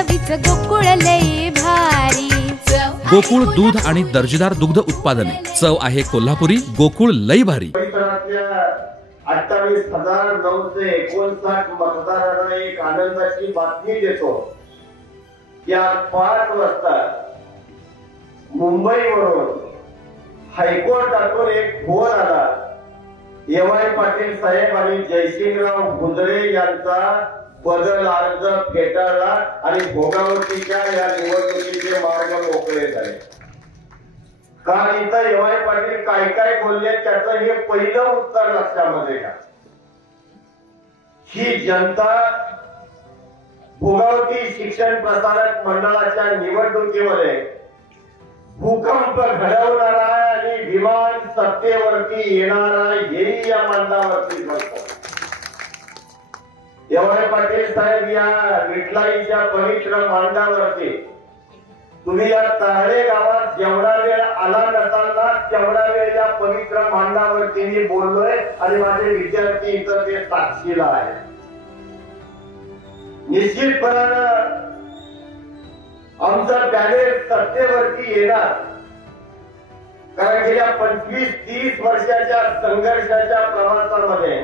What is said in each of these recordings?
चवीच गोकुळ लई भारी। गोकुळ दूध आणि दर्जेदार दुग्ध उत्पादने, चव आहे कोल्हापुरी, गोकुळ लई भारी। 28,959 मतदारांना एक आनंदाची बातमी देतो की आज 5 वाजता मुंबईवरून हायकोर्टातून एक फोन आला। एवाय पाटील साहेब आणि जयसिंगराव गुजरे यांचा बदल अर्ज फेटाळला आणि भोगावतीच्या या निवडणुकीचे मार्ग मोकळे झाले। काल इथं एवाय पाटील काय काय बोलले त्याचं हे पहिलं उत्तर लक्षामध्ये घ्या। ही जनता भोगावती शिक्षण प्रसारक मंडळाच्या निवडणुकीमध्ये भूकंप घडवणारा आणि विमान सत्तेवरती येणारा हेही या मंडळावरती बसतो। एवढे पाटील साहेब या विठलाईच्या पवित्र मांडावरती तुम्ही या ताहळे गावात जेवढा वेळ आला नसताना तेवढा वेळ या पवित्र मांडावरती मी बोललोय आणि माझे विद्यार्थी इथं ते साक्षीला आहे। निश्चितपणानं आमचा पॅनेल सत्तेवरती येणार, कारण गेल्या 25-30 वर्षाच्या संघर्षाच्या प्रवासामध्ये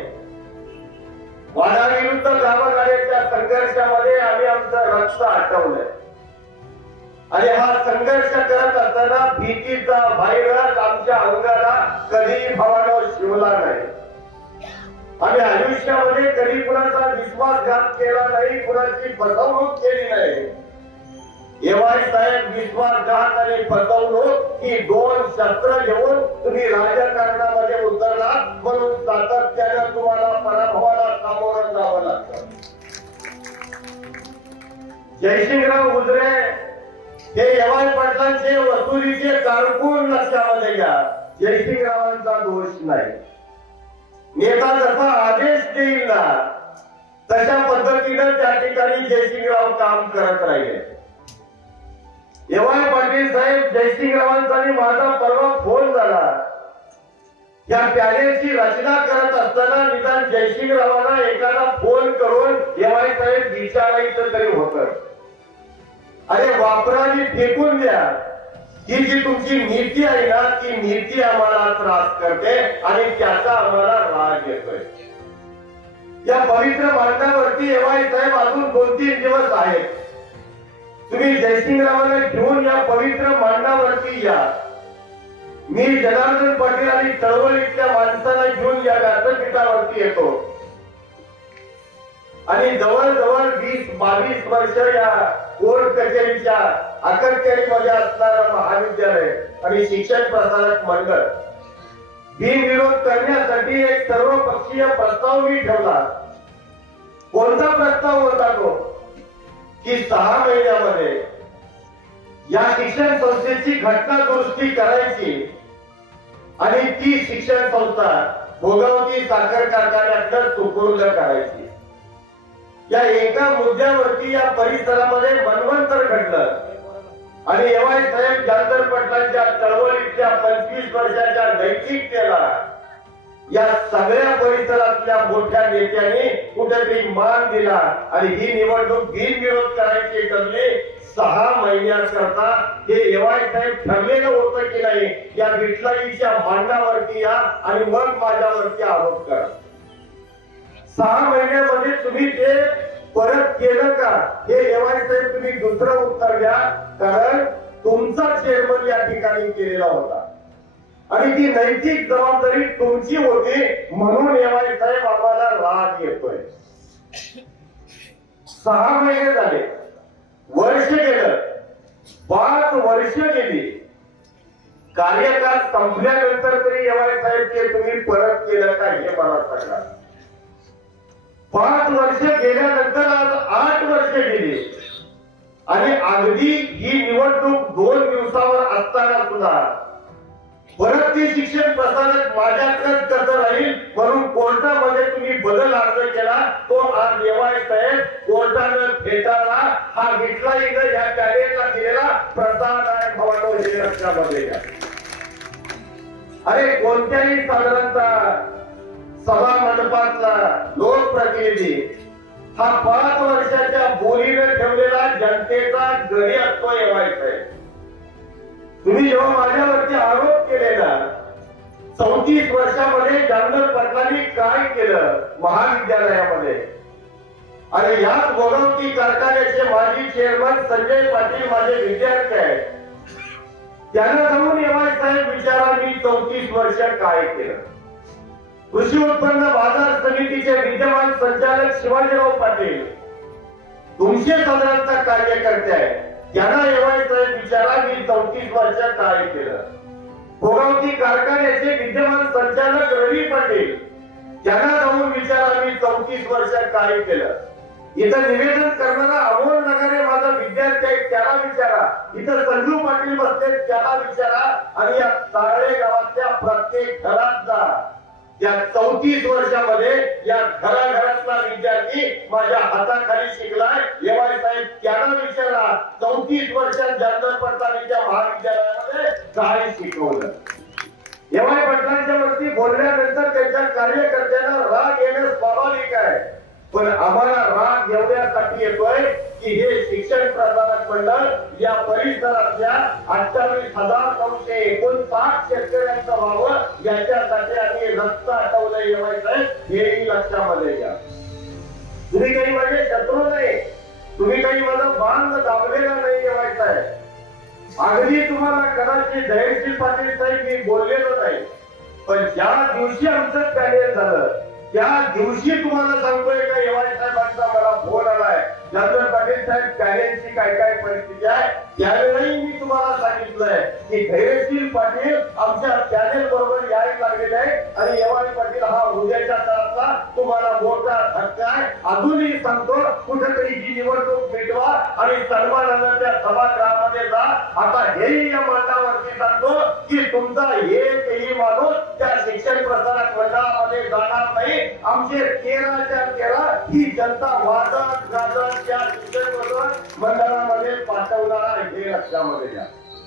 वाडाविरुद्ध गावागाड्याच्या संघर्षामध्ये आम्ही आमचं रक्त आटवलंय आणि हा संघर्ष करत असताना भीतीचा व्हायरस आमच्या अंगाला कधी भावानं शिवला नाही। आम्ही आयुष्यामध्ये कधी कुणाचा विश्वासघात केला नाही, कुणाची फसवणूक केली नाही। एवाय साहेब, विश्वासघात आणि फसवणूक ही 2 शस्त्र घेऊन तुम्ही राजकारणामध्ये उतरला, म्हणून सातत्यानं तुम्हाला पराभवाला सामोरं जावं लागतं। जयसिंगराव गुजरे हे एवाय पाटलांचे वसुलीचे कारकून लक्षामध्ये घ्या। जयसिंगरावांचा दोष नाही। नेता जसा आदेश देईल ना तशा पद्धतीनं त्या ठिकाणी जयसिंगराव काम करत राहिले। एवाय पाटील साहेब, जयसिंगरावांचा माझा परवा फोन झाला। या पॅनेलची रचना करत असताना निदान जयसिंगरावांना एखादा फोन करून एवाय साहेब विचारायचं तरी होतं, अरे वापराने फेकून द्या, ही जी तुमची नीती आहे ना ती नीती आम्हाला त्रास करते आणि त्याचा आम्हाला राग येतोय। या पवित्र मार्गावरती एवाय साहेब अजून 2-3 दिवस आहेत। तुम्ही जयसिंगरावांना घेऊन या पवित्र मांडावरती या। मी जनार्दन पाटील आणि चळवळीतल्या माणसांना घेऊन या व्यासपीठावरती येतो आणि जवळजवळ 20-22 वर्ष या कोर्ट कचेरीच्या अखत्यारीमध्ये असणारं महाविद्यालय आणि शिक्षण प्रसारक मंडळ बिनविरोध करण्यासाठी एक सर्वपक्षीय प्रस्ताव मी ठेवला। कोणता प्रस्ताव होता तो की 6 महिन्यामध्ये या शिक्षण संस्थेची घटना दुरुस्ती करायची आणि ती शिक्षण संस्था भोगावती साखर कारखान्यात सुपूर्द करायची। या एका मुद्द्यावरती या परिसरामध्ये मनवंतर घडलं आणि एवाय साहेब जानकर पाटलांच्या चळवळीतल्या 25 वर्षाच्या नैतिकतेला या सगळ्या परिसरातल्या मोठ्या नेत्यांनी कुठेतरी मान दिला आणि ही निवडणूक बिनविरोध करायची ठरली। 6 महिन्याकरता हे एवाय साहेब ठरलेलं होतं की नाही, या विठलाईच्या मांडावरती या आणि मग माझ्यावरती आरोप करा। 6 महिन्यामध्ये तुम्ही ते परत केलं का हे एवाय साहेब तुम्ही दुसरं उत्तर द्या, कारण तुमचा चेअरमन या ठिकाणी केलेला होता आणि ती नैतिक जबाबदारी तुमची होती, म्हणून एवाय साहेब आम्हाला राग येतोय। 6 महिने झाले, वर्ष गेलं, 5 वर्ष गेली, कार्यकाळ संपल्यानंतर तरी एवाय साहेब ते तुम्ही परत केलं का हे मला सांगा। 5 वर्ष गेल्यानंतर आज 8 वर्ष गेली आणि अगदी ही निवडणूक 2 दिवसावर असताना सुद्धा परत ती शिक्षण प्रसारक माझ्याकडेच कसं राहील म्हणून कोर्टामध्ये तुम्ही बदल अर्ज केला, तो आज एवाय साहेब कोर्टानं फेटाळला। हा विठलाईनं या पॅनेलला दिलेला प्रसाद आहे भावानो, हे लक्षामध्ये घ्या। अरे कोणत्याही साधारणतः सभा मंडपातला लोकप्रतिनिधी हा 5 वर्षाच्या बोलीने ठेवलेला जनतेचा गडी असतो एवढाच. तुम्ही जेव्हा माझ्यावरती आरोप केलेला 34 वर्षामध्ये जामदार पाटलांनी काय केलं महाविद्यालयामध्ये, आणि याच गोगावती कारखान्याचे माजी चेअरमन संजय पाटील माझे विद्यार्थी आहेत, त्यांना जाऊन एवढा साहेब विचारा मी 34 वर्ष काय केलं. कृषी उत्पन्न बाजार समितीचे विद्यमान संचालक शिवाजीराव पाटील 200 सदरांचा कार्यकर्ते आहे, त्यांना एवढा साहेब विचारा मी 34 वर्ष काय केलं. गोगावती कारखान्याचे विद्यमान संचालक रवी पाटील, त्यांना जाऊन विचारा मी 34 वर्ष काय केलं. इथं निवेदन करणारा अमोल नगरे माझा विद्यार्थी आहे, त्याला विचारा. इथं संजू पाटील बसले, त्याला विचारा. आणि या ताळे गावातल्या प्रत्येक घरात जा. या 34 वर्षामध्ये या घराघरातला विद्यार्थी माझ्या हाताखाली शिकलाय. एवढा साहेब त्याला विचारा 34 वर्षात जामदार पाटलांच्या महाविद्यालयामध्ये काय शिकवलं. एवढा पाटलांच्या वरती बोलल्यानंतर त्यांच्या कार्यकर्त्यांना राग येणं स्वाभाविक आहे, पण आम्हाला राग एवढ्यासाठी येतोय की हे शिक्षण प्रसारक मंडळ या परिसरातल्या 28,959 शेतकऱ्यांचं व्हावं याच्यासाठी आम्ही रक्त हटवलंय. हेही लक्षामध्ये घ्या. तुम्ही काही माझे शत्रू नाही, तुम्ही काही माझा बांध दाबलेला नाही एवढाच आहे. अगदी तुम्हाला कदाचित धैर्यशील पाटील साहेब मी बोललेलो नाही, पण ज्या दिवशी आमचं पॅनेल झालं त्या दिवशी तुम्हाला सांगतोय का एवढा साहेबांचा मला फोन आलाय, जामदार पाटील साहेब पॅनेलची काय काय परिस्थिती आहे. त्यावेळी मी तुम्हाला सांगितलंय की धैर्यशील पाटील आमच्या पॅनेल बरोबर यायला लागलेले आहे, आणि एवढा पाटील हा उद्याच्या काळातला तुम्हाला मोठा धक्का आहे. अजूनही सांगतो कुठेतरी ही निवडणूक मिटवा आणि सन्मानानं त्या सभागृहामध्ये जा. आता हेही या मंचावरती सांगतो की तुमचा एकही माणूस त्या शिक्षण प्रसारक मंडळामध्ये जाणार नाही. आमचे 13च्या 13 ही जनता वादत गाजत त्या शिक्षण प्रसारक मंडळामध्ये पाठवणार आहे, हे लक्षामध्ये घ्या.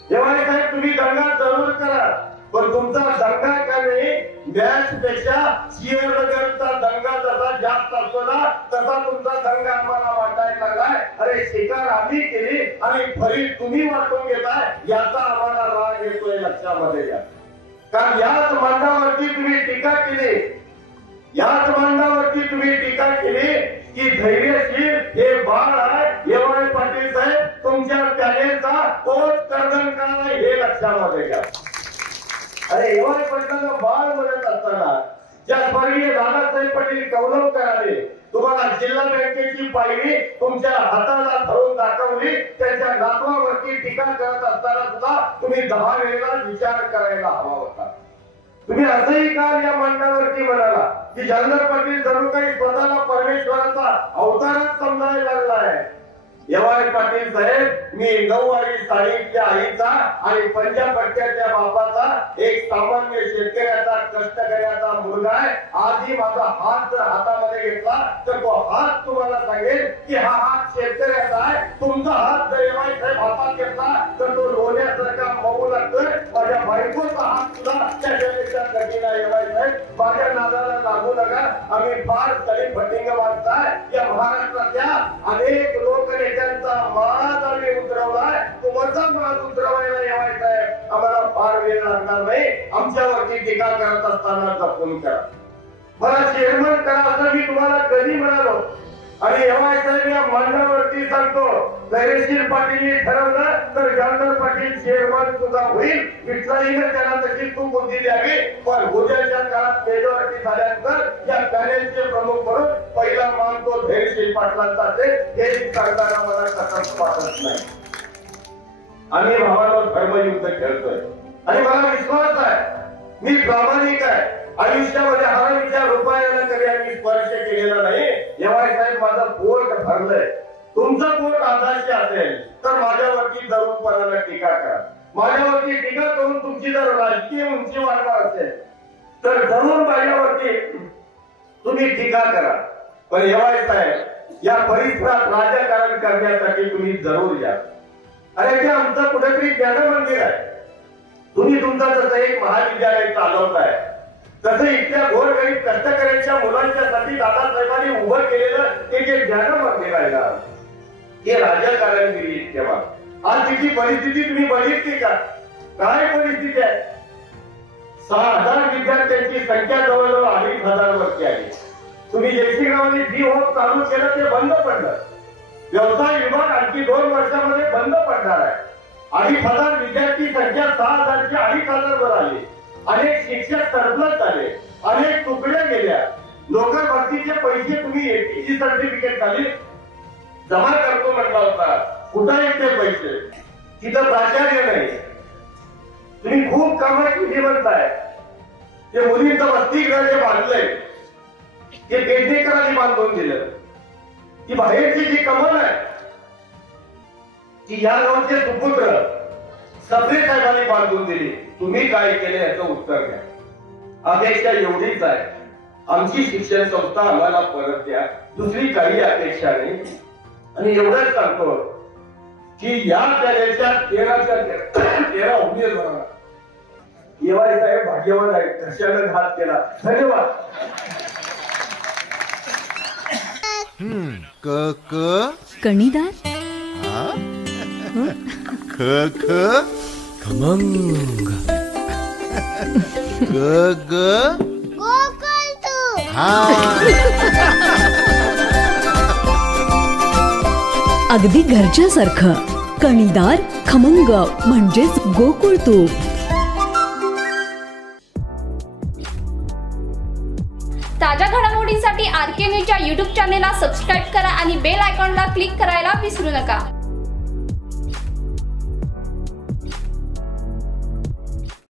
जेव्हा साहेब तुम्ही दंगा जरूर करा, पण तुमचा दंगा का नाही मॅच पेक्षा सिंहनगरचा दंगा जसा जास्त असतो ना तसा तुमचा दंगा आम्हाला वाटायला लागलाय. अरे शिकार आम्ही केली आणि फरी तुम्ही वाटून घेताय, याचा आम्हाला राग येतोय, लक्षामध्ये घ्या. कारण याच मंडळावरती तुम्ही टीका केली, याच मंडळावरती तुम्ही टीका केली की धैर्यशील हे बाळ आहे. एवढे पाटील साहेब तुमच्या पॅनेलचा तोच कर्दनकार आहे, हे लक्षामध्ये घ्या. अरे एवढे पाटलांना बाळ म्हणत असताना ज्या स्वर्गीय दादासाहेब पाटील कौलवकरांनी तुम्हाला जिल्हा बँकेची पायरी तुमच्या हाताला धरून दाखवली, त्यांच्या नातवावरती टीका करत असताना सुद्धा तुम्ही 10 वेळेला विचार करायला हवा होता. तुम्ही असंही काल या मंडळावरती म्हणाला की जामदार पाटील जणू काही स्वतःला परमेश्वराचा अवतारच समजायला लागला आहे. एवढे पाटील साहेब मी नऊवारी साडीच्या आईचा आणि पंजापट्ट्याच्या बापाचा एक सामान्य शेतकऱ्याचा कष्टकऱ्याचा मुलगा आहे. आधी माझा हात जर हातामध्ये घेतला तर तो हात तुम्हाला सांगेल की हा हात शेतकऱ्याचा आहे. तुमचा हात जर एवढे साहेब हातात घेतला तर तो लोण्यासारखा मऊ लागतोय. माझ्या बायकोचा हात सुद्धा त्याच्यापेक्षा कठीण आहे. एवढे साहेब माझ्या नादाला लागू नका. आम्ही फार तरी फटिंग माणसं आहे. या महाराष्ट्रातल्या अनेक लोक त्यांचा माज आम्ही उतरवलाय, तुमचा माज उतरवायला एवढाच आहे. आम्हाला फार वेळ लागणार नाही. आमच्यावरती टीका करत असताना जपून करा, मला चेअरमन करा असं मी तुम्हाला कधी म्हणालो. आणि एवढाच साहेब या मंडळावरती सांगतो धैर्यशील पाटील ठरवलं तर जामदार पाटील चेअरमन सुद्धा होईल. कुठलाहीनं त्याला तशी तू बुद्धी द्यावी. पण उद्याच्या काळात मेजॉरिटी झाल्यानंतर या पॅनेलचे प्रमुख म्हणून पहिला मान तो धैर्यशील पाटलांचा असेल, हे सांगताना मला कसं वाटत नाही. आम्ही भावांवर धर्मयुद्ध खेळतोय आणि मला विश्वास आहे मी प्रामाणिक आहे. आयुष्यामध्ये हरामीच्या रुपयाला कधी आम्ही स्पर्श केलेला नाही. एवढा साहेब माझं पोट भरलंय. तुमचं पोट आधारशी असेल तर माझ्यावरती जरूरपणाला टीका करा. माझ्यावरती टीका करून तुमची जर राजकीय उंची वाढणार असेल तर जरूर माझ्यावरती तुम्ही टीका करा. पण एवढा साहेब या परिसरात राजकारण करण्यासाठी तुम्ही जरूर या. अरे ते आमचं कुठेतरी ज्ञान मंदिर आहे. तुम्ही तुमचा जसं एक महाविद्यालय चालवताय तसं इथल्या गोरगरीब कष्टकऱ्यांच्या मुलांच्यासाठी दादासाहेबांनी उभं केलेलं ते जे ज्ञान मंदिर आहे ना हे राजकारण दिली तेव्हा आज तिची परिस्थिती तुम्ही बघितली का? काय परिस्थिती आहे? 6,000 विद्यार्थ्यांची संख्या जवळजवळ 2,500 वरती आहे. तुम्ही जयसिंगरावांनी फ्री होम चालू केलं ते बंद पडलं. व्यवसाय विभाग आणखी 2 वर्षामध्ये बंद पडणार आहे. 2,500 विद्यार्थी संख्या 6,000 ची 2,500 वर आली. अनेक शिक्षक तरबलत झाले, अनेक तुकड्या गेल्या. नोकर भरतीचे पैसे तुम्ही एटीसी सर्टिफिकेट खाली जमा करतो म्हटला होता, कुठं आहेत ते पैसे? तिथं प्राचार्य नाही. तुम्ही खूप कामं केली म्हणताय. ते मुलींचं वसतिगृह जे बांधलंय ते पेडणेकरांनी बांधून दिलं. ती बाहेरची जी कमान आहे ती या गावचे सुपुत्र सबरे साहेबांनी बांधून दिली. तुम्ही काय केले याचं उत्तर द्या. अपेक्षा एवढीच आहे, आमची शिक्षण संस्था आम्हाला परत द्या, दुसरी काही अपेक्षा नाही. आणि एवढंच सांगतो की या पॅनेलच्या 13 उमेदवारांना येवाई साहेब भाग्यवान आहे, कशाने घात केला. धन्यवाद. क क कणीदार ख ख खमंग ग ग हा अगदी घरच्यासारखं कणीदार खमंग म्हणजेच गोकुळ तूप. ताज्या घडामोडींसाठी RK न्यूजच्या YouTube चॅनेलला सबस्क्राईब करा आणि बेल आयकॉनला क्लिक करायला विसरू नका.